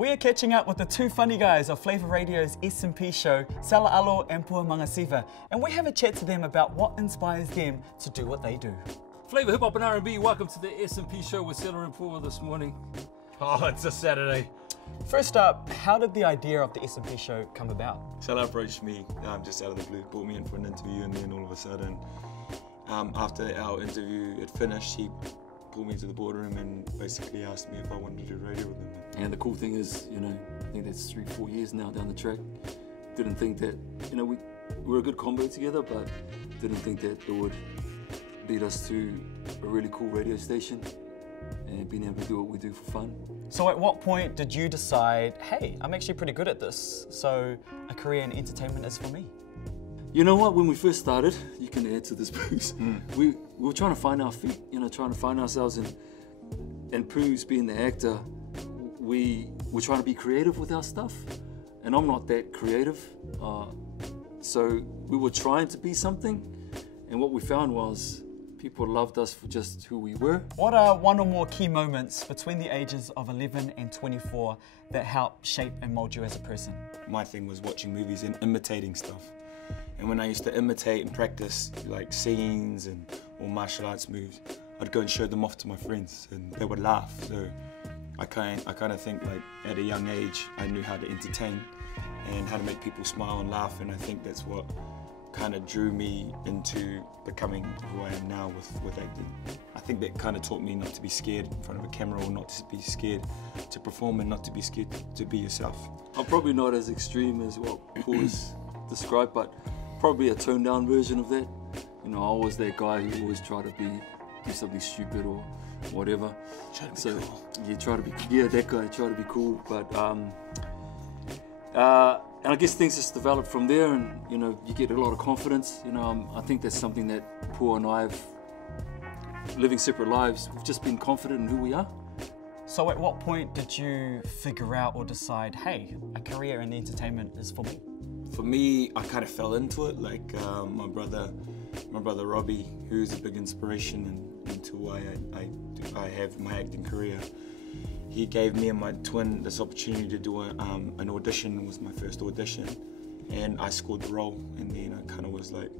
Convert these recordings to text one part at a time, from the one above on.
We are catching up with the two funny guys of Flava Radio's SnP show, Sela Alo Pua Magasiva, and we have a chat to them about what inspires them to do what they do. Flava, hip hop and R&B, welcome to the SnP show with Sela Alo Pua this morning. Oh, it's a Saturday. First up, how did the idea of the SnP show come about? Sela approached me just out of the blue, brought me in for an interview, and then all of a sudden, after our interview had finished, he pulled me into the boardroom and basically asked me if I wanted to do radio with him. And the cool thing is, I think that's 3-4 years now down the track. Didn't think that, we were a good combo together, but didn't think that it would lead us to a really cool radio station and being able to do what we do for fun. So at what point did you decide, hey, I'm actually pretty good at this, so a career in entertainment is for me? You know what, when we first started, you can add to this, Poos, we were trying to find our feet, trying to find ourselves, and Poos being the actor, we were trying to be creative with our stuff, and I'm not that creative, so we were trying to be something, and what we found was people loved us for just who we were. What are one or more key moments between the ages of 11 and 24 that help shape and mold you as a person? My thing was watching movies and imitating stuff. And when I used to imitate and practice like scenes or martial arts moves, I'd go and show them off to my friends and they would laugh. So I kind of think like at a young age, I knew how to entertain and how to make people smile and laugh, and I think that's what kind of drew me into becoming who I am now with acting. I think that kind of taught me not to be scared in front of a camera, or not to be scared to perform, and not to be scared to be yourself. I'm probably not as extreme as what Paul's described, but probably a toned down version of that. I was that guy who always tried to do something stupid or whatever. Cool. You try to be, that guy, try to be cool, but and I guess things just develop from there, and you get a lot of confidence. I think that's something that Paul and I have, living separate lives, we've just been confident in who we are. So at what point did you figure out or decide, hey, a career in entertainment is for me? For me, I kind of fell into it. Like my brother Robbie, who's a big inspiration into why I have my acting career. He gave me and my twin this opportunity to do an audition. It was my first audition, and I scored the role. And then I kind of was like,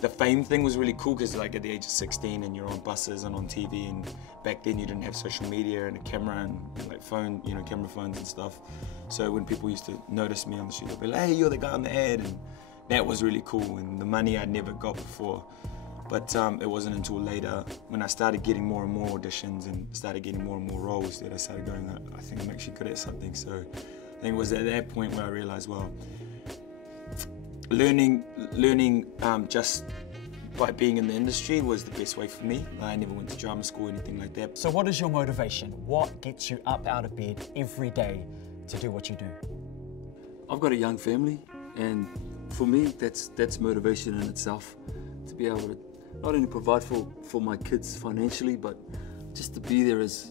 the fame thing was really cool because like at the age of 16 and you're on buses and on TV, and back then you didn't have social media and a camera and like phone, camera phones and stuff. So when people used to notice me on the street, they'd be like, hey, you're the guy on the ad, and that was really cool. And the money I'd never got before. But it wasn't until later, when I started getting more and more auditions and started getting more and more roles, that I started going, I think I'm actually good at something. So I think it was at that point where I realized, well, learning just by being in the industry was the best way for me. I never went to drama school or anything like that. So what is your motivation? What gets you up out of bed every day to do what you do? I've got a young family, and for me, that's motivation in itself, to be able to not only provide for my kids financially, but just to be there as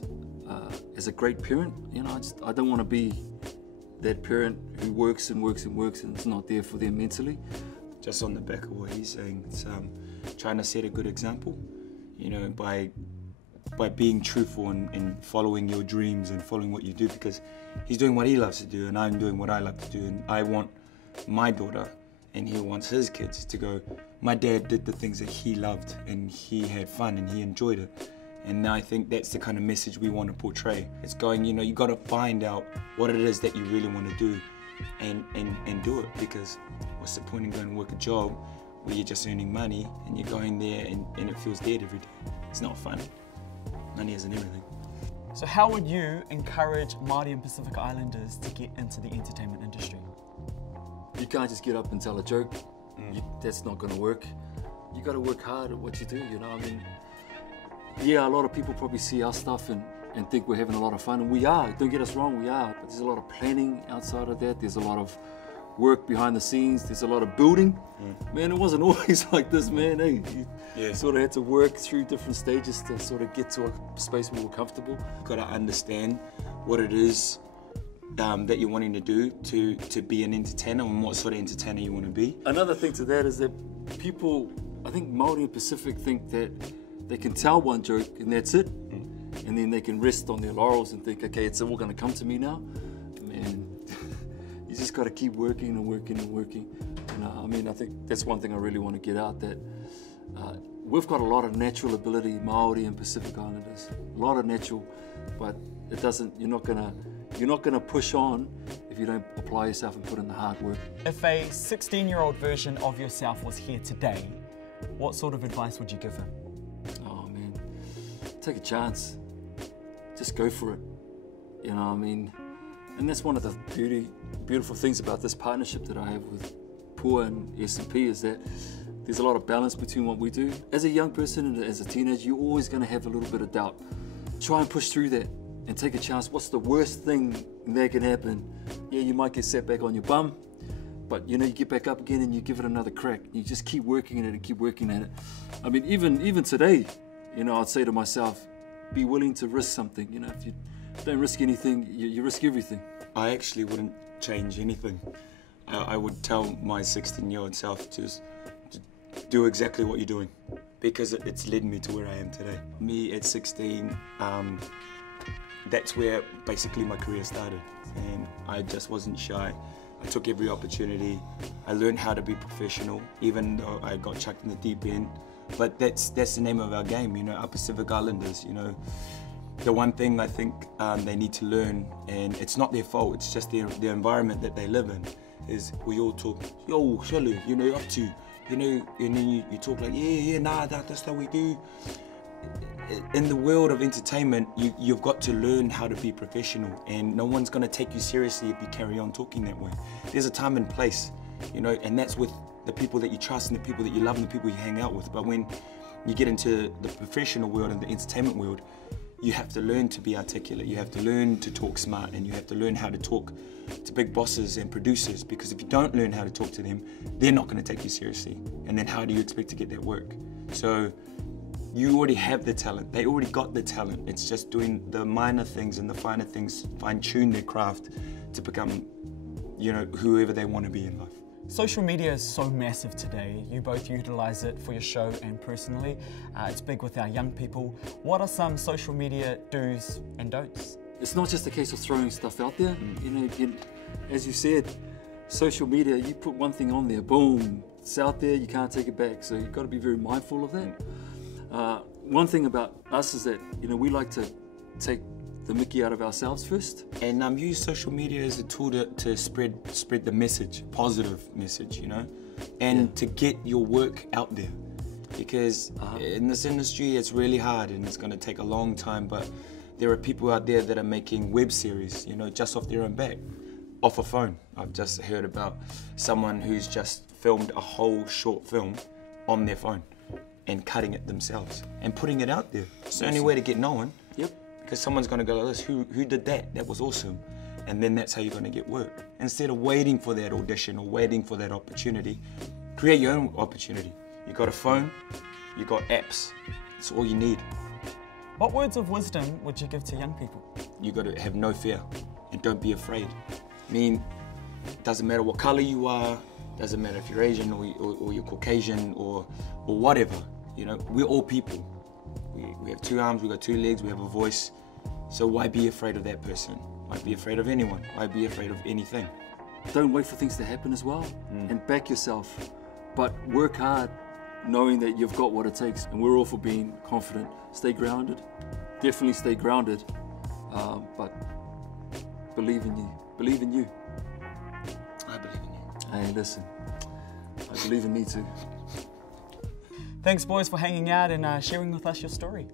a great parent. I don't want to be that parent who works and works and works and it's not there for them mentally. Just on the back of what he's saying, it's trying to set a good example, by being truthful and following your dreams and following what you do, because he's doing what he loves to do and I'm doing what I love to do, and I want my daughter, and he wants his kids to go, my dad did the things that he loved and he had fun and he enjoyed it. And I think that's the kind of message we want to portray. It's going, you got to find out what it is that you really want to do and do it, because what's the point in going to work a job where you're just earning money and you're going there and it feels dead every day? It's not fun. Money isn't everything. So how would you encourage Māori and Pacific Islanders to get into the entertainment industry? You can't just get up and tell a joke. That's not going to work. You got to work hard at what you do, Yeah, a lot of people probably see our stuff and think we're having a lot of fun, and we are. Don't get us wrong, we are. But there's a lot of planning outside of that. There's a lot of work behind the scenes. There's a lot of building. Man, it wasn't always like this, man. Hey, you sort of had to work through different stages to sort of get to a space where we're comfortable. You've got to understand what it is that you're wanting to do to be an entertainer, and what sort of entertainer you want to be. Another thing to that is that people, I think Māori and Pacific, think that they can tell one joke and that's it, and then they can rest on their laurels and think, okay, it's all going to come to me now. man, you just got to keep working and working and working. And I mean, I think that's one thing I really want to get out, that we've got a lot of natural ability, Maori and Pacific Islanders, a lot of natural, but it doesn't, you're not gonna push on if you don't apply yourself and put in the hard work. If a 16-year-old version of yourself was here today, what sort of advice would you give him? Oh man, take a chance. Just go for it. You know what I mean? And that's one of the beautiful things about this partnership that I have with Pua and SnP, is that there's a lot of balance between what we do. As a young person and as a teenager, you're always going to have a little bit of doubt. Try and push through that and take a chance. What's the worst thing that can happen? Yeah, you might get set back on your bum, but you know, you get back up again and you give it another crack. You just keep working at it and keep working at it. I mean, even today, you know, I'd say to myself, be willing to risk something. You know, if you don't risk anything, you risk everything. I actually wouldn't change anything. I would tell my 16-year-old self to do exactly what you're doing, because it's led me to where I am today. Me at 16, that's where basically my career started, and I just wasn't shy. I took every opportunity. I learned how to be professional, even though I got chucked in the deep end. But that's the name of our game, you know, our Pacific Islanders, you know. The one thing I think they need to learn, and it's not their fault, it's just the environment that they live in, is we all talk, yo, Shelu, you know, up to, you know, and then you talk like, yeah, nah, that's how we do. In the world of entertainment, you've got to learn how to be professional, and no one's going to take you seriously if you carry on talking that way. There's a time and place, you know, and that's with the people that you trust and the people that you love and the people you hang out with. But when you get into the professional world and the entertainment world, you have to learn to be articulate, you have to learn to talk smart, and you have to learn how to talk to big bosses and producers, because if you don't learn how to talk to them, they're not going to take you seriously. And then how do you expect to get that work? So you already have the talent, they already got the talent. It's just doing the minor things and the finer things, fine-tune their craft to become, you know, whoever they want to be in life. Social media is so massive today. You both utilise it for your show and personally. It's big with our young people. What are some social media do's and don'ts? It's not just a case of throwing stuff out there. You know, as you said, social media, you put one thing on there, boom, it's out there, you can't take it back. So you've got to be very mindful of that. One thing about us is that, you know, we like to take the mickey out of ourselves first. And use social media as a tool to spread the message, positive message, you know, and to get your work out there. Because in this industry, it's really hard and it's going to take a long time, but there are people out there that are making web series, you know, just off their own back, off a phone. I've just heard about someone who's just filmed a whole short film on their phone and cutting it themselves and putting it out there. It's the only way to get known. Yep. Because someone's going to go like this, who did that? That was awesome. And then that's how you're going to get work. Instead of waiting for that audition or waiting for that opportunity, create your own opportunity. You got a phone, you got apps. It's all you need. What words of wisdom would you give to young people? You got to have no fear and don't be afraid. I mean, it doesn't matter what color you are, doesn't matter if you're Asian or you're Caucasian or whatever. You know, we're all people. We have two arms, we got two legs, we have a voice. So why be afraid of that person? Why be afraid of anyone? Why be afraid of anything? Don't wait for things to happen as well, and back yourself. But work hard, knowing that you've got what it takes. And we're all for being confident. Stay grounded. Definitely stay grounded. But believe in you. Believe in you. I believe in you. Hey, listen. I believe in me too. Thanks, boys, for hanging out and sharing with us your story.